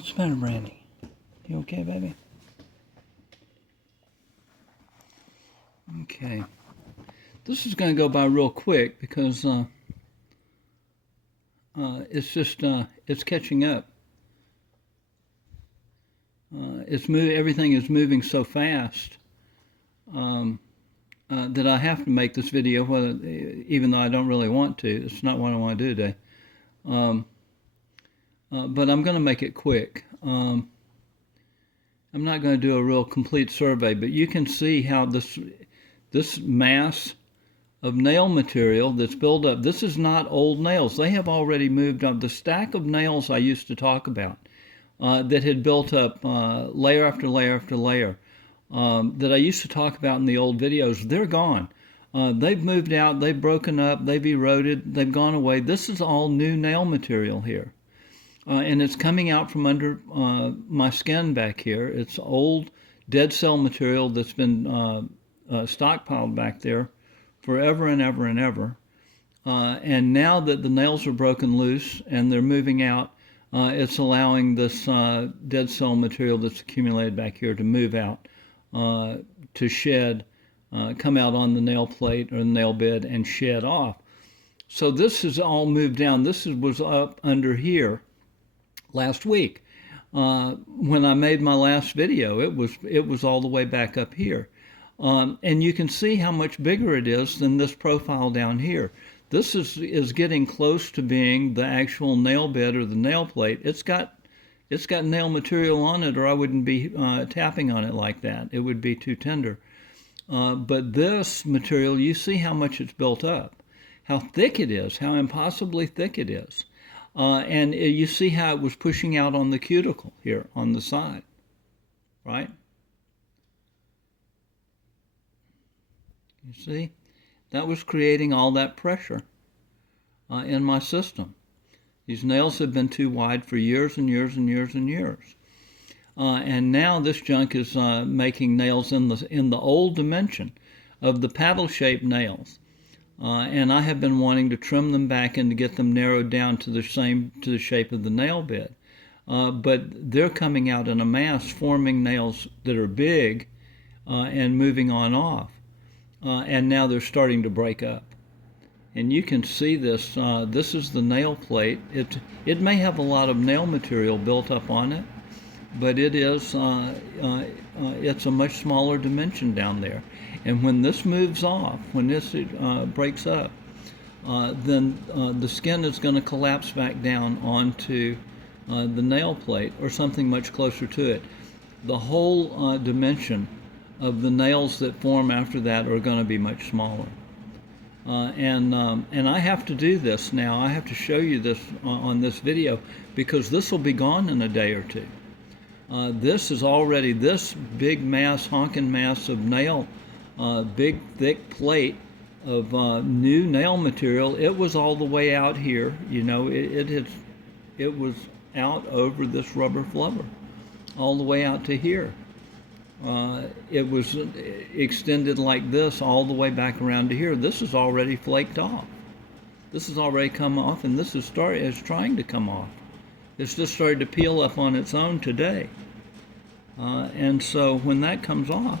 What's the matter, Brandy? You okay, baby? Okay. This is going to go by real quick because it's catching up. Everything is moving so fast that I have to make this video, even though I don't really want to. It's not what I want to do today. But I'm going to make it quick. I'm not going to do a real complete survey, but you can see how this mass of nail material that's built up, this is not old nails. They have already moved up. The stack of nails I used to talk about that had built up layer after layer after layer that I used to talk about in the old videos, they're gone. They've moved out, they've broken up, they've eroded, they've gone away. This is all new nail material here. And it's coming out from under my skin back here. It's old dead cell material that's been stockpiled back there forever and ever and ever. And now that the nails are broken loose and they're moving out, it's allowing this dead cell material that's accumulated back here to move out, to shed, come out on the nail plate or the nail bed and shed off. So this has all moved down. This was up under here last week. When I made my last video, it was all the way back up here. And you can see how much bigger it is than this profile down here. This is getting close to being the actual nail bed or the nail plate. It's got nail material on it, or I wouldn't be tapping on it like that. It would be too tender. But this material, you see how much it's built up, how thick it is, how impossibly thick it is. And you see how it was pushing out on the cuticle here on the side, right? You see? That was creating all that pressure in my system. These nails have been too wide for years and years and years and years. And now this junk is making nails in the old dimension of the paddle-shaped nails. And I have been wanting to trim them back and to get them narrowed down to the shape of the nail bed. But they're coming out in a mass, forming nails that are big and moving on off. And now they're starting to break up. And you can see this. This is the nail plate. It may have a lot of nail material built up on it, but it's a much smaller dimension down there. And when this moves off, when this breaks up, then the skin is going to collapse back down onto the nail plate or something much closer to it. The whole dimension of the nails that form after that are going to be much smaller. And I have to do this now. I have to show you this on this video because this will be gone in a day or two. This is already, this big mass, honking mass of nail, big thick plate of new nail material. It was all the way out here. You know, it was out over this rubber flubber, all the way out to here. It was extended like this all the way back around to here. This is already flaked off. This has already come off, and this is trying to come off. It's just started to peel up on its own today. And so when that comes off,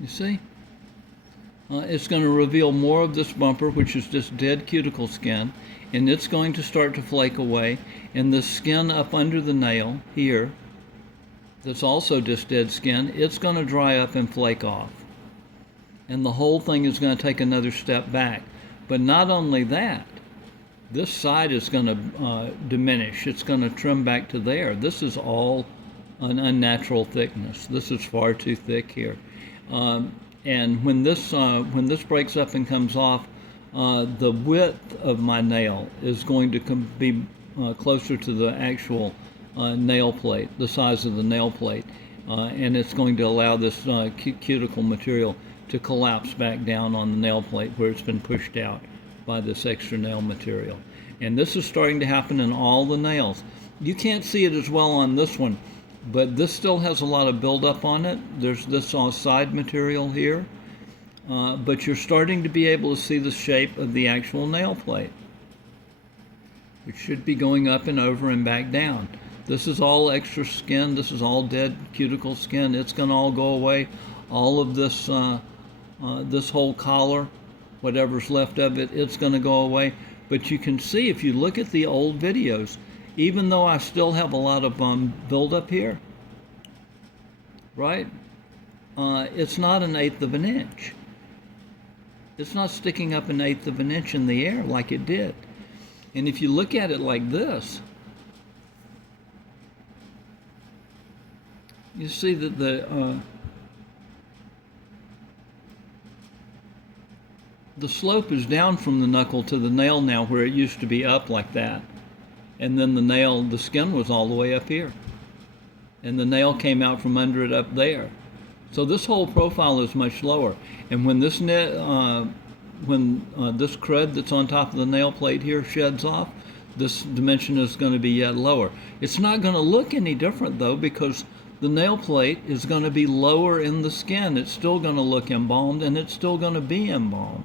you see, it's going to reveal more of this bumper, which is just dead cuticle skin, and it's going to start to flake away. And the skin up under the nail here, that's also just dead skin, it's going to dry up and flake off. And the whole thing is going to take another step back. But not only that, this side is going to diminish. It's going to trim back to there. This is all an unnatural thickness. This is far too thick here. And when this breaks up and comes off, the width of my nail is going to be closer to the actual nail plate, the size of the nail plate, and it's going to allow this cuticle material to collapse back down on the nail plate where it's been pushed out by this extra nail material. And this is starting to happen in all the nails. You can't see it as well on this one, but this still has a lot of buildup on it. There's this side material here. but you're starting to be able to see the shape of the actual nail plate, which should be going up and over and back down. This is all extra skin. This is all dead cuticle skin. It's going to all go away. All of this, this whole collar, whatever's left of it, it's going to go away. But you can see if you look at the old videos, even though I still have a lot of buildup here, right? It's not 1/8 of an inch. It's not sticking up 1/8 of an inch in the air like it did. And if you look at it like this, you see that the slope is down from the knuckle to the nail now, where it used to be up like that. And then the skin was all the way up here. And the nail came out from under it up there. So this whole profile is much lower. And when this crud that's on top of the nail plate here sheds off, this dimension is going to be yet lower. It's not going to look any different though, because the nail plate is going to be lower in the skin. It's still going to look embalmed, and it's still going to be embalmed.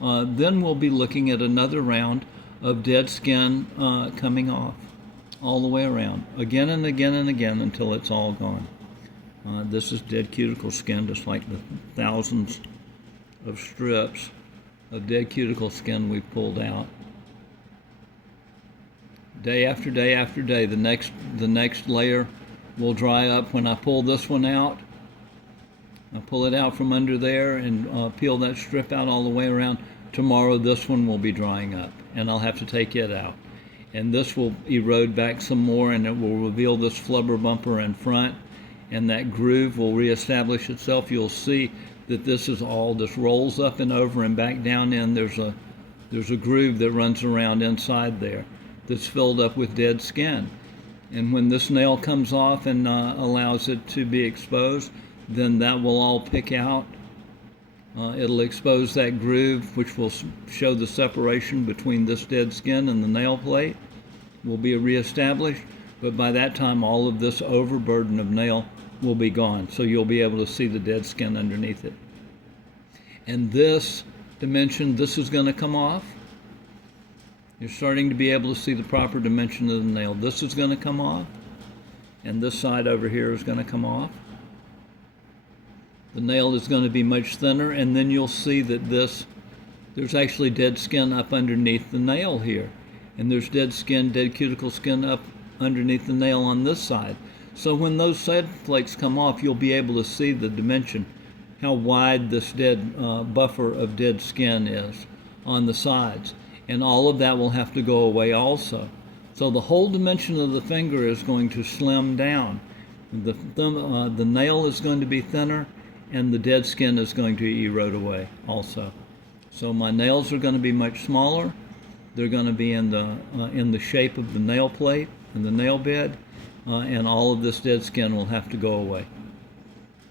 Then we'll be looking at another round of dead skin coming off all the way around, again and again and again, until it's all gone. This is dead cuticle skin, just like the thousands of strips of dead cuticle skin we've pulled out. Day after day after day, the next layer will dry up. When I pull this one out, I pull it out from under there and peel that strip out all the way around. Tomorrow this one will be drying up, and I'll have to take it out. And this will erode back some more, and it will reveal this flubber bumper in front, and that groove will reestablish itself. You'll see that this rolls up and over and back down in. There's a groove that runs around inside there that's filled up with dead skin. And when this nail comes off and allows it to be exposed, then that will all pick out. It'll expose that groove, which will show the separation between this dead skin and the nail plate will be reestablished. But by that time, all of this overburden of nail will be gone. So you'll be able to see the dead skin underneath it. And this dimension, this is going to come off. You're starting to be able to see the proper dimension of the nail. This is going to come off, and this side over here is going to come off. The nail is going to be much thinner, and then you'll see that there's actually dead skin up underneath the nail here. And there's dead cuticle skin up underneath the nail on this side. So when those side flakes come off, you'll be able to see the dimension, how wide this dead buffer of dead skin is on the sides. And all of that will have to go away also. So the whole dimension of the finger is going to slim down. The nail is going to be thinner, and the dead skin is going to erode away also. So my nails are going to be much smaller. They're going to be in the shape of the nail plate and the nail bed, and all of this dead skin will have to go away.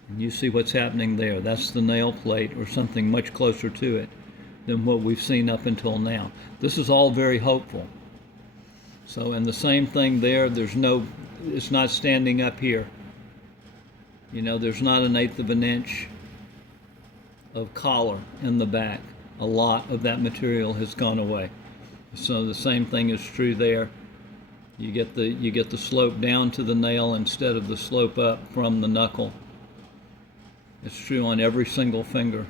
And you see what's happening there. That's the nail plate, or something much closer to it than what we've seen up until now. This is all very hopeful. So, and the same thing there, it's not standing up here. You know, there's not 1/8 of an inch of collar in the back. A lot of that material has gone away. So the same thing is true there. You get the slope down to the nail instead of the slope up from the knuckle. It's true on every single finger.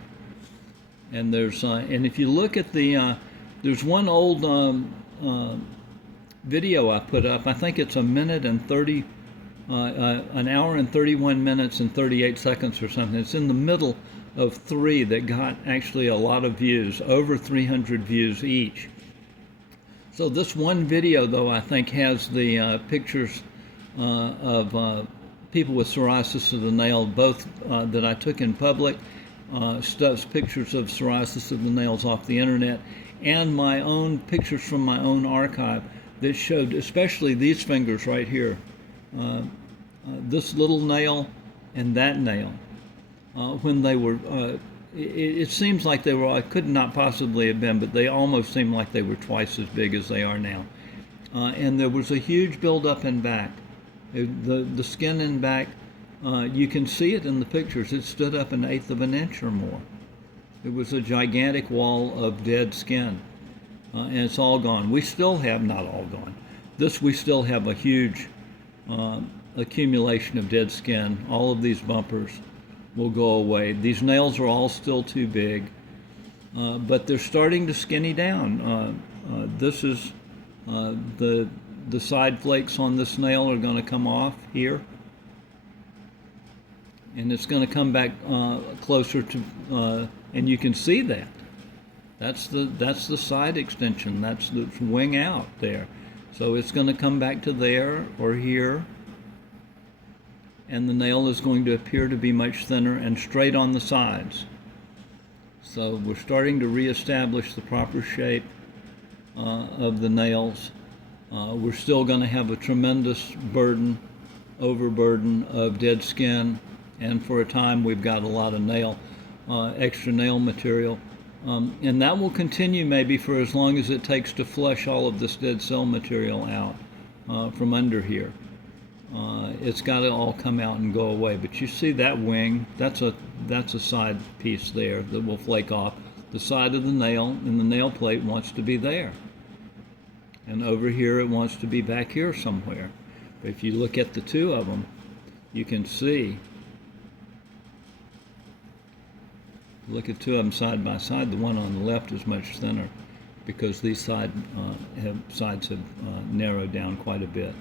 And and if you look at there's one old video I put up. I think it's an hour and 31 minutes and 38 seconds or something. It's in the middle of 3 that got actually a lot of views, over 300 views each. So this one video, though, I think has the pictures of people with psoriasis of the nail, both that I took in public, pictures of psoriasis of the nails off the internet, and my own pictures from my own archive that showed especially these fingers right here, this little nail and that nail, when they were, it seems like they were, I could not possibly have been, but they almost seemed like they were twice as big as they are now. And there was a huge buildup in back. The skin in back, you can see it in the pictures. It stood up 1/8 of an inch or more. It was a gigantic wall of dead skin, and it's all gone. We still have, not all gone, we still have a huge accumulation of dead skin. All of these bumpers will go away. These nails are all still too big, but they're starting to skinny down. This is the side flakes on this nail are going to come off here, and it's going to come back closer to, and you can see that. That's the side extension. That's the wing out there. So it's going to come back to there or here, and the nail is going to appear to be much thinner and straight on the sides. So we're starting to reestablish the proper shape of the nails. We're still going to have a tremendous overburden of dead skin, and for a time we've got a lot of extra nail material. And that will continue maybe for as long as it takes to flush all of this dead cell material out from under here. It's got to all come out and go away. But you see that wing, that's a side piece there that will flake off. The side of the nail and the nail plate wants to be there. And over here it wants to be back here somewhere. But if you look at the two of them, you can see, look at two of them side by side. The one on the left is much thinner because these sides have narrowed down quite a bit.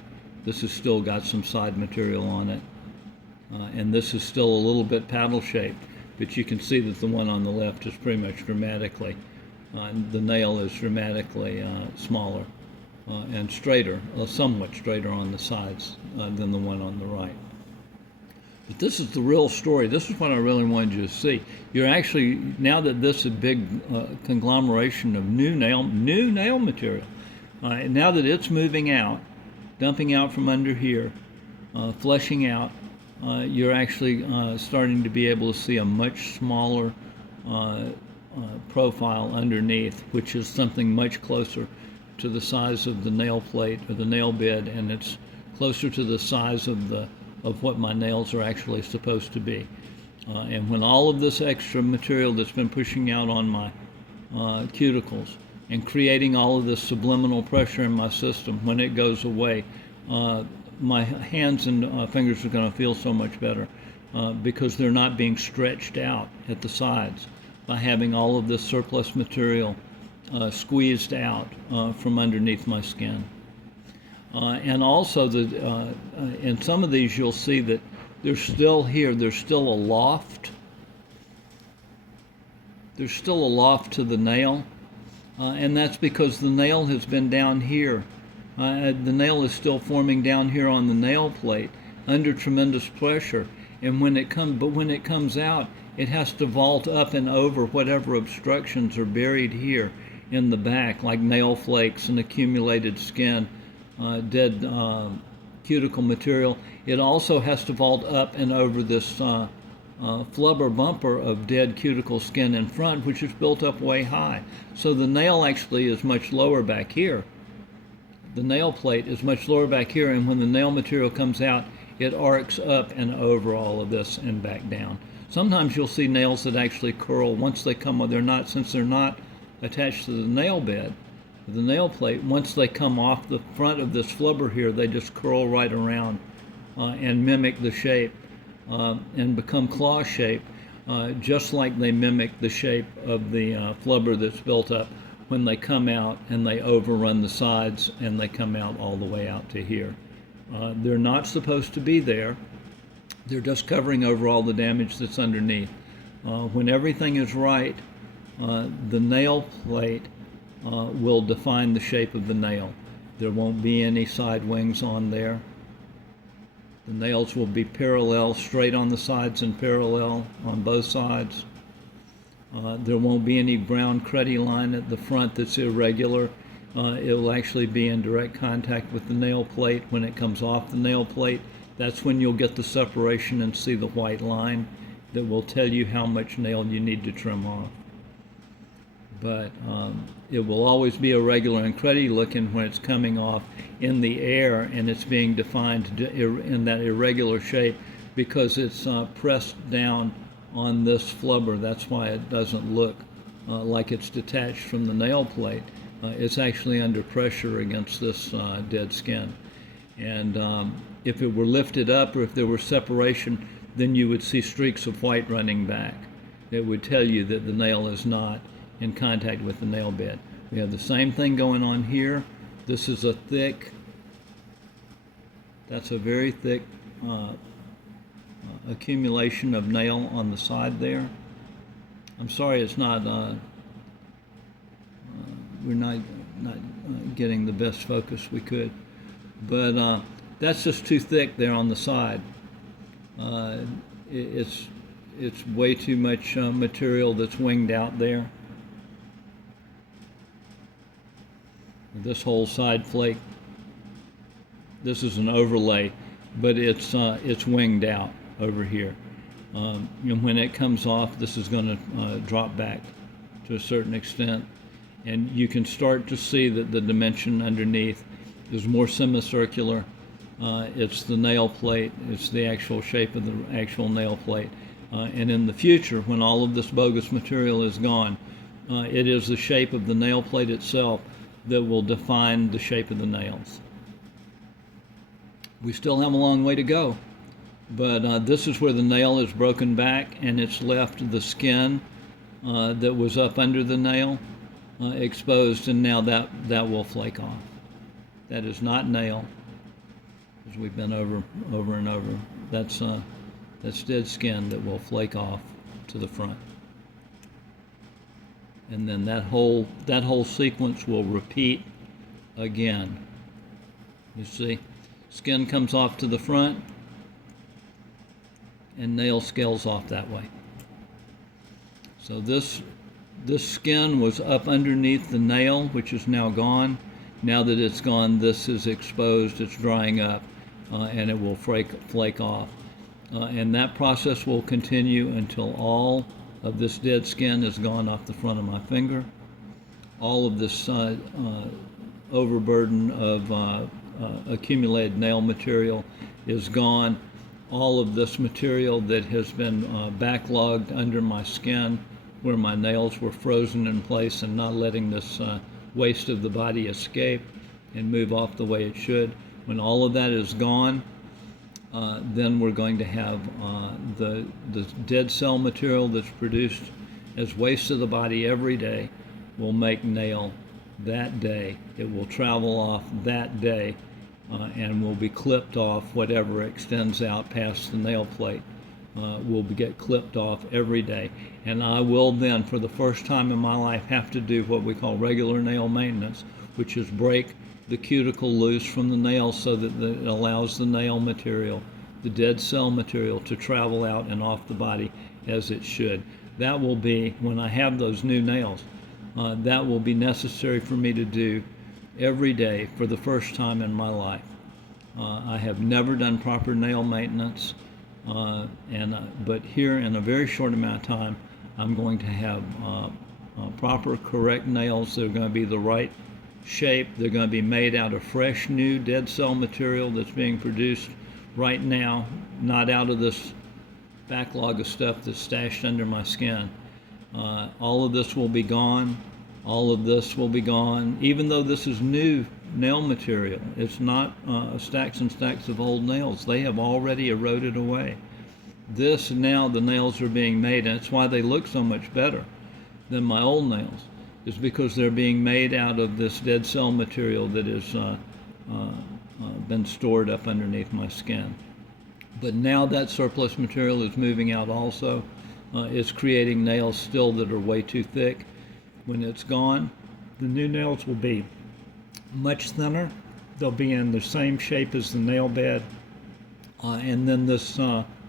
This has still got some side material on it, and this is still a little bit paddle shaped, but you can see that the one on the left is pretty much dramatically, the nail is dramatically smaller and straighter, somewhat straighter on the sides than the one on the right. But this is the real story. This is what I really wanted you to see. You're actually, now that this is a big conglomeration of new nail material, now that it's moving out, dumping out from under here, fleshing out, you're actually starting to be able to see a much smaller profile underneath, which is something much closer to the size of the nail plate or the nail bed, and it's closer to the size of what my nails are actually supposed to be. And when all of this extra material that's been pushing out on my cuticles and creating all of this subliminal pressure in my system, when it goes away, my hands and fingers are going to feel so much better because they're not being stretched out at the sides by having all of this surplus material squeezed out from underneath my skin. And also, in some of these you'll see that there's still a loft. There's still a loft to the nail, and that's because the nail has been down here. The nail is still forming down here on the nail plate under tremendous pressure, and when it comes out, it has to vault up and over whatever obstructions are buried here in the back, like nail flakes and accumulated skin, dead cuticle material. It also has to vault up and over this flubber bumper of dead cuticle skin in front, which is built up way high. So the nail actually is much lower back here. The nail plate is much lower back here, and when the nail material comes out, it arcs up and over all of this and back down. Sometimes you'll see nails that actually curl once they come, since they're not attached to the nail bed, the nail plate, once they come off the front of this flubber here, they just curl right around and mimic the shape and become claw shaped, just like they mimic the shape of the flubber that's built up when they come out and they overrun the sides and they come out all the way out to here. They're not supposed to be there. They're just covering over all the damage that's underneath. When everything is right, the nail plate will define the shape of the nail. There won't be any side wings on there. The nails will be parallel, straight on the sides and parallel on both sides. There won't be any brown cruddy line at the front that's irregular. It will actually be in direct contact with the nail plate. When it comes off the nail plate, that's when you'll get the separation and see the white line that will tell you how much nail you need to trim off. But it will always be irregular and cruddy looking when it's coming off in the air and it's being defined in that irregular shape because it's pressed down on this flubber. That's why it doesn't look like it's detached from the nail plate. It's actually under pressure against this dead skin. And if it were lifted up or if there were separation, then you would see streaks of white running back. It would tell you that the nail is not in contact with the nail bed. We have the same thing going on here. This is a thick, that's a very thick accumulation of nail on the side there. I'm sorry it's not, we're not getting the best focus we could. But that's just too thick there on the side. It's way too much material that's winged out there. This whole side flake, this is an overlay, but it's winged out over here. And when it comes off, this is going to drop back to a certain extent, and you can start to see that the dimension underneath is more semicircular. It's the nail plate, it's the actual shape of the actual nail plate. And in the future, when all of this bogus material is gone, it is the shape of the nail plate itself that will define the shape of the nails. We still have a long way to go, but this is where the nail is broken back and it's left the skin that was up under the nail exposed, and now that will flake off. That is not nail, as we've been over and over. That's dead skin that will flake off to the front. And then that whole sequence will repeat again. You see, skin comes off to the front and nail scales off that way. So this skin was up underneath the nail, which is now gone. Now that it's gone, this is exposed, it's drying up, and it will flake off. And that process will continue until all of this dead skin is gone off the front of my finger. All of this overburden of accumulated nail material is gone. All of this material that has been backlogged under my skin, where my nails were frozen in place and not letting this waste of the body escape and move off the way it should. When all of that is gone, then we're going to have the dead cell material that's produced as waste of the body every day will make nail that day. It will travel off that day and will be clipped off. Whatever extends out past the nail plate will get clipped off every day. And I will then, for the first time in my life, have to do what we call regular nail maintenance, which is break the cuticle loose from the nail so that it allows the nail material, the dead cell material, to travel out and off the body as it should. That will be, when I have those new nails, that will be necessary for me to do every day for the first time in my life. I have never done proper nail maintenance, but here in a very short amount of time, I'm going to have proper, correct nails. They're going to be the right shape. They're going to be made out of fresh, new dead cell material that's being produced right now, not out of this backlog of stuff that's stashed under my skin. All of this will be gone. All of this will be gone. Even though this is new nail material, it's not stacks and stacks of old nails. They have already eroded away. This, now the nails are being made, and it's why they look so much better than my old nails, is because they're being made out of this dead cell material that has been stored up underneath my skin. But now that surplus material is moving out also. It's creating nails still that are way too thick. When it's gone, the new nails will be much thinner. They'll be in the same shape as the nail bed. And then this,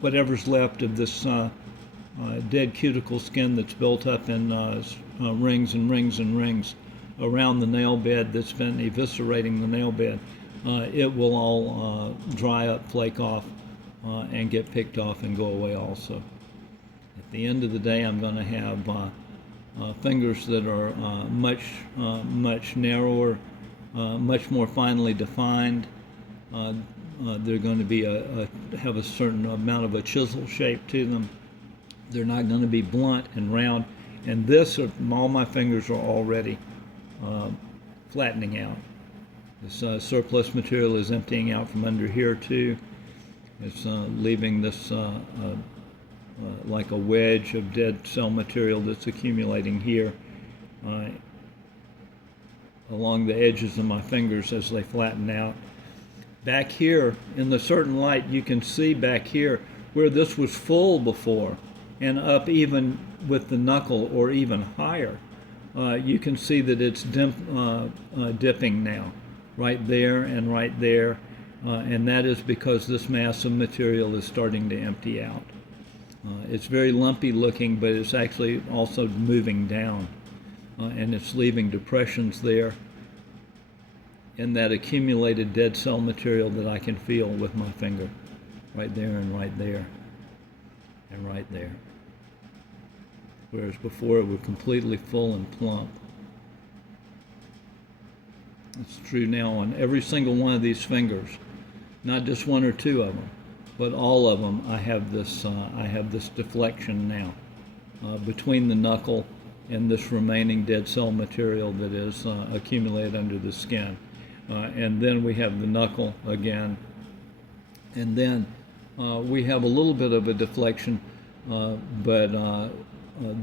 whatever's left of this dead cuticle skin that's built up in rings and rings and rings around the nail bed that's been eviscerating the nail bed, it will all dry up, flake off, and get picked off and go away also. At the end of the day, I'm going to have fingers that are much narrower, much more finely defined. They're going to be have a certain amount of a chisel shape to them. They're not going to be blunt and round. And all my fingers are already flattening out. This surplus material is emptying out from under here too. It's leaving this like a wedge of dead cell material that's accumulating here along the edges of my fingers as they flatten out. Back here, in the certain light, you can see back here where this was full before, and up even with the knuckle or even higher. You can see that it's dipping now, right there and right there, and that is because this mass of material is starting to empty out. It's very lumpy looking, but it's actually also moving down, and it's leaving depressions there in that accumulated dead cell material that I can feel with my finger, right there and right there and right there. Whereas before it was completely full and plump. It's true now on every single one of these fingers, not just one or two of them, but all of them. I have this deflection now between the knuckle and this remaining dead cell material that is accumulated under the skin. And then we have the knuckle again, and then we have a little bit of a deflection, but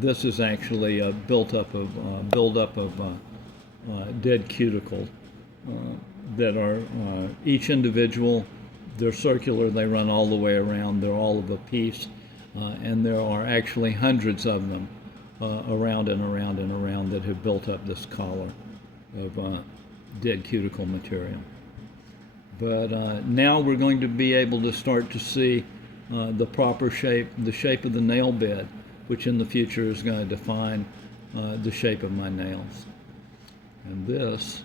this is actually a buildup of dead cuticle that are each individual. They're circular. They run all the way around. They're all of a piece, and there are actually hundreds of them around and around and around that have built up this collar of dead cuticle material. But now we're going to be able to start to see the proper shape, the shape of the nail bed, which in the future is going to define the shape of my nails. And this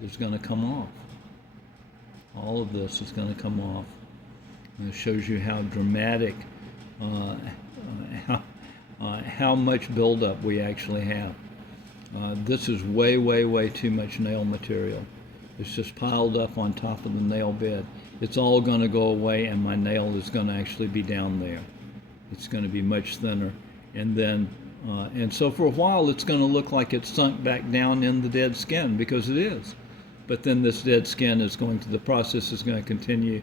is going to come off. All of this is going to come off. And it shows you how dramatic, how much buildup we actually have. This is way, way, way too much nail material. It's just piled up on top of the nail bed. It's all going to go away, and my nail is going to actually be down there. It's going to be much thinner. And then, and so for a while, it's going to look like it's sunk back down in the dead skin, because it is. But then this dead skin is going to, the process is going to continue,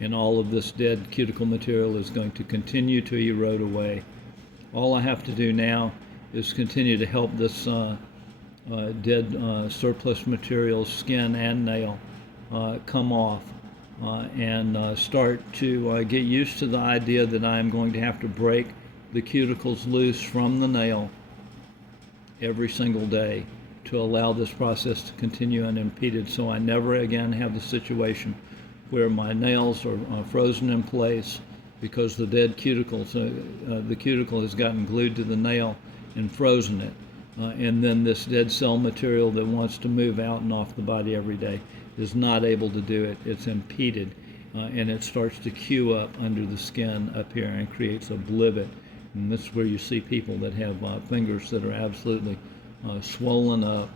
and all of this dead cuticle material is going to continue to erode away. All I have to do now is continue to help this dead surplus material, skin and nail, come off, and start to get used to the idea that I am going to have to break the cuticles loose from the nail every single day to allow this process to continue unimpeded, so I never again have the situation where my nails are frozen in place because the dead cuticles, the cuticle has gotten glued to the nail and frozen it. And then this dead cell material that wants to move out and off the body every day is not able to do it. It's impeded, and it starts to queue up under the skin up here and creates a blivet. And this is where you see people that have fingers that are absolutely swollen up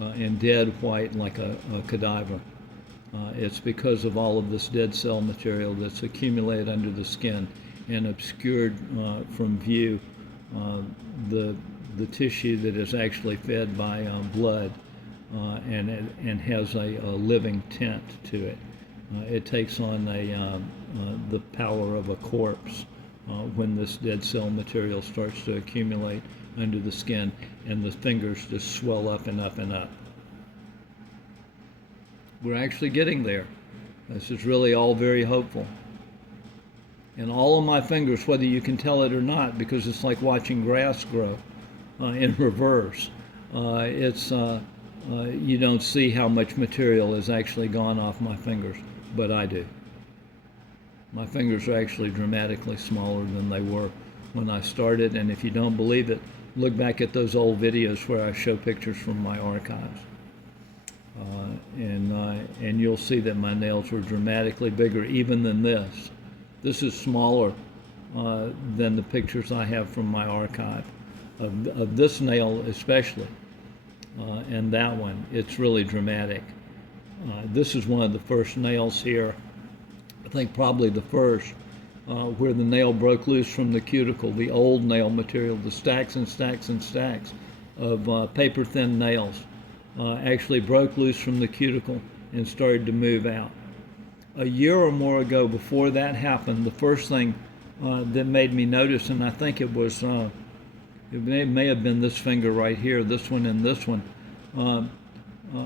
and dead white like a cadaver. It's because of all of this dead cell material that's accumulated under the skin and obscured from view the tissue that is actually fed by blood and has a living tint to it. It takes on the power of a corpse when this dead cell material starts to accumulate under the skin, and the fingers just swell up and up and up. We're actually getting there. This is really all very hopeful. And all of my fingers, whether you can tell it or not, because it's like watching grass grow in reverse, you don't see how much material has actually gone off my fingers, but I do. My fingers are actually dramatically smaller than they were when I started, and if you don't believe it, look back at those old videos where I show pictures from my archives. And you'll see that my nails were dramatically bigger even than this. This is smaller than the pictures I have from my archive. Of this nail especially, and that one, it's really dramatic. This is one of the first nails here, I think probably the first, where the nail broke loose from the cuticle, the old nail material, the stacks and stacks and stacks of paper-thin nails actually broke loose from the cuticle and started to move out. A year or more ago, before that happened, the first thing that made me notice, and I think it was, it may have been this finger right here, this one and this one.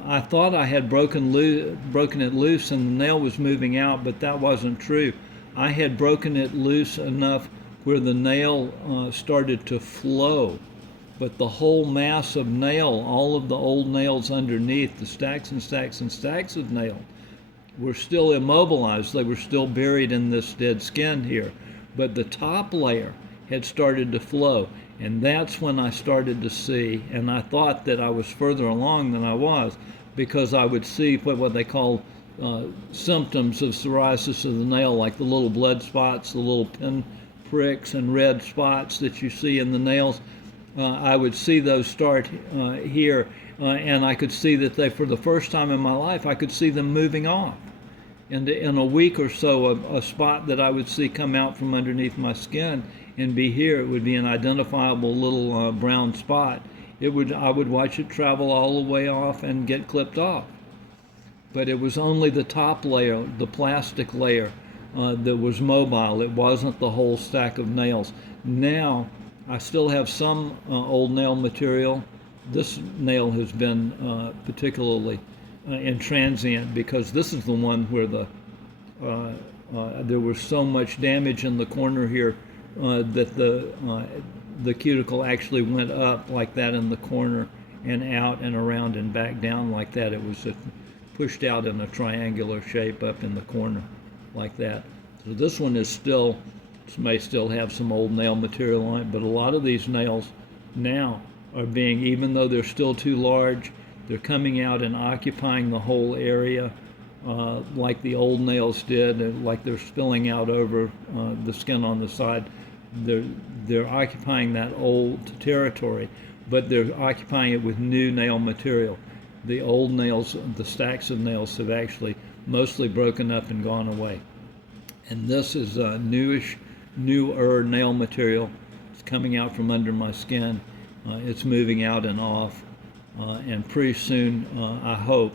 I thought I had broken it loose and the nail was moving out, but that wasn't true. I had broken it loose enough where the nail started to flow, but the whole mass of nail, all of the old nails underneath, the stacks and stacks and stacks of nail, were still immobilized. They were still buried in this dead skin here, but the top layer had started to flow, and that's when I started to see, and I thought that I was further along than I was, because I would see what they call symptoms of psoriasis of the nail, like the little blood spots, the little pin pricks and red spots that you see in the nails. I would see those start here, and I could see that they, for the first time in my life, I could see them moving off. And in a week or so, a spot that I would see come out from underneath my skin and be here, it would be an identifiable little brown spot. I would watch it travel all the way off and get clipped off. But it was only the top layer, the plastic layer, that was mobile. It wasn't the whole stack of nails. Now, I still have some old nail material. This nail has been particularly intransient, because this is the one where there was so much damage in the corner here that the cuticle actually went up like that in the corner and out and around and back down like that. It was pushed out in a triangular shape up in the corner like that. So this one is still, may still have some old nail material on it, but a lot of these nails now are being, even though they're still too large, they're coming out and occupying the whole area like the old nails did, like they're spilling out over the skin on the side. They're occupying that old territory, but they're occupying it with new nail material. The old nails, the stacks of nails, have actually mostly broken up and gone away. And this is newer nail material. It's coming out from under my skin. It's moving out and off. And pretty soon, I hope,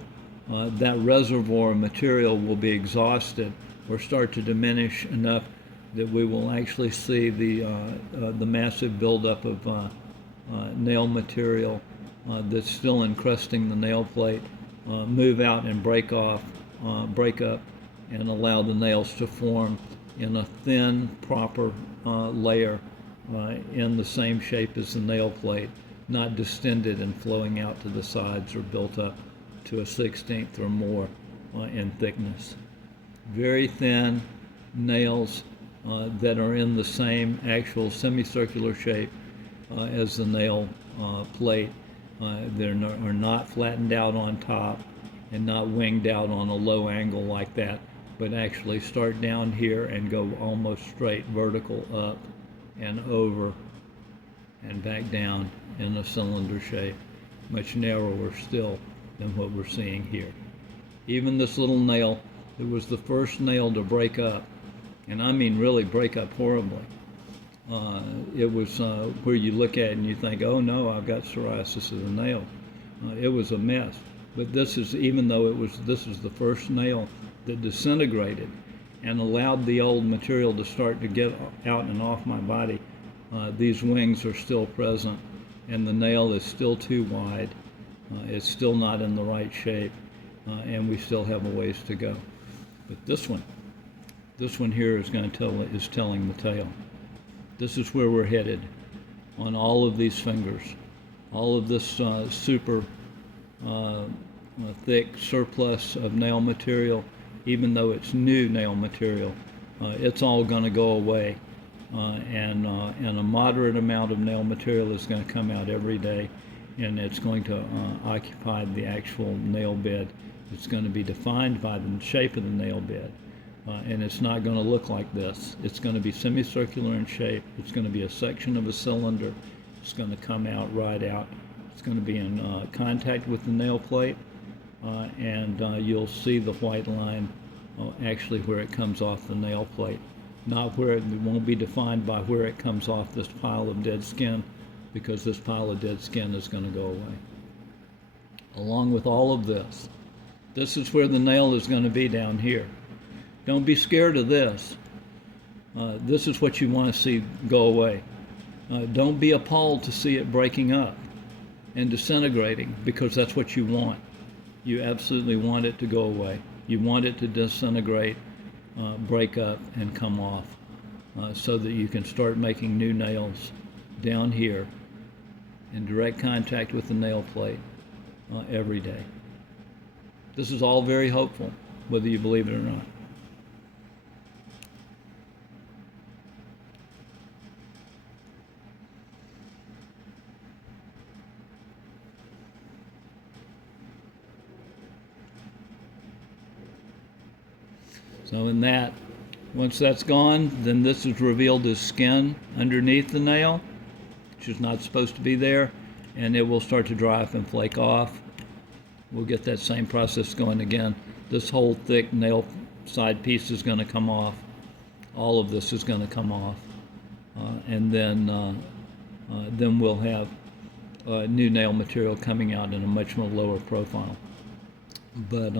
that reservoir material will be exhausted or start to diminish enough that we will actually see the massive buildup of nail material that's still encrusting the nail plate move out and break up, and allow the nails to form in a thin, proper layer in the same shape as the nail plate, not distended and flowing out to the sides or built up to a 1/16 or more in thickness. Very thin nails that are in the same actual semicircular shape as the nail plate. They are not flattened out on top and not winged out on a low angle like that, but actually start down here and go almost straight vertical up and over and back down in a cylinder shape, much narrower still than what we're seeing here. Even this little nail, it was the first nail to break up, and I mean really break up horribly. It was where you look at it and you think, oh no, I've got psoriasis of the nail. It was a mess. But this is, even though this is the first nail that disintegrated and allowed the old material to start to get out and off my body, these wings are still present, and the nail is still too wide. It's still not in the right shape, and we still have a ways to go. But this one here is telling the tale. This is where we're headed on all of these fingers. All of this super thick surplus of nail material, even though it's new nail material, it's all going to go away. And a moderate amount of nail material is going to come out every day, and it's going to occupy the actual nail bed. It's going to be defined by the shape of the nail bed. And it's not going to look like this. It's going to be semicircular in shape. It's going to be a section of a cylinder. It's going to come out right out. It's going to be in contact with the nail plate, and you'll see the white line actually where it comes off the nail plate. not where it won't be defined by where it comes off this pile of dead skin, because this pile of dead skin is going to go away. Along with all of this, this is where the nail is going to be down here. Don't be scared of this. This is what you want to see go away. Don't be appalled to see it breaking up and disintegrating, because that's what you want. You absolutely want it to go away. You want it to disintegrate, break up, and come off, so that you can start making new nails down here in direct contact with the nail plate every day. This is all very hopeful, whether you believe it or not. So in that, once that's gone, then this is revealed as skin underneath the nail, which is not supposed to be there, and it will start to dry up and flake off. We'll get that same process going again. This whole thick nail side piece is going to come off. All of this is going to come off, and then we'll have new nail material coming out in a much more lower profile. But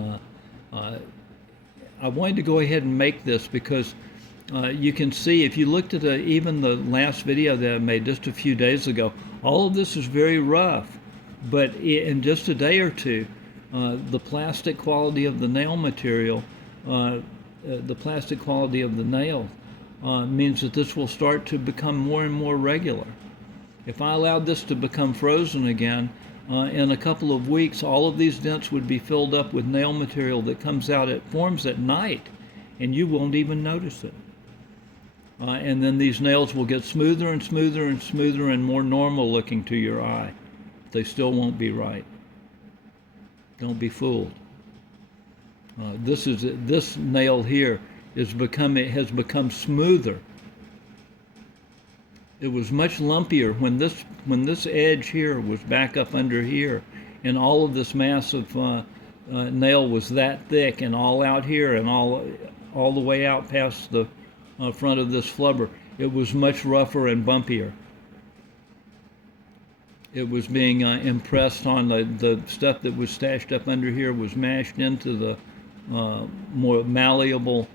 I wanted to go ahead and make this because you can see, if you looked at even the last video that I made just a few days ago, all of this is very rough. But in just a day or two, the plastic quality of the nail material, the plastic quality of the nail means that this will start to become more and more regular. If I allowed this to become frozen again, in a couple of weeks, all of these dents would be filled up with nail material that comes out, it forms at night, and you won't even notice it. And then these nails will get smoother and smoother and smoother and more normal looking to your eye. They still won't be right. Don't be fooled. This nail here has become smoother. It was much lumpier when this edge here was back up under here, and all of this massive nail was that thick and all out here and all the way out past the front of this flubber. It was much rougher and bumpier. It was being impressed on the stuff that was stashed up under here was mashed into the more malleable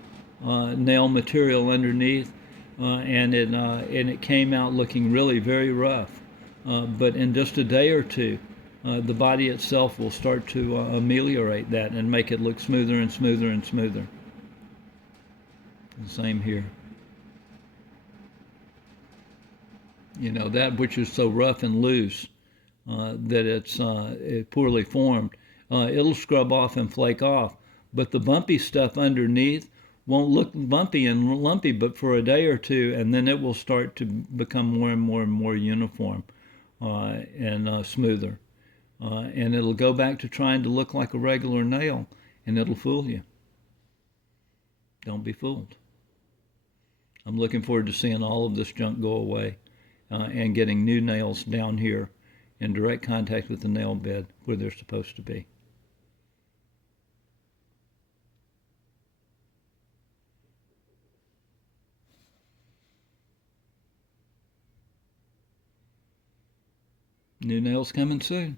nail material underneath. And it came out looking really very rough. But in just a day or two, the body itself will start to ameliorate that and make it look smoother and smoother and smoother. The same here. You know, that which is so rough and loose that it's poorly formed, it'll scrub off and flake off. But the bumpy stuff underneath won't look bumpy and lumpy but for a day or two, and then it will start to become more and more and more uniform and smoother. And it'll go back to trying to look like a regular nail, and it'll fool you. Don't be fooled. I'm looking forward to seeing all of this junk go away and getting new nails down here in direct contact with the nail bed where they're supposed to be. New nails coming soon.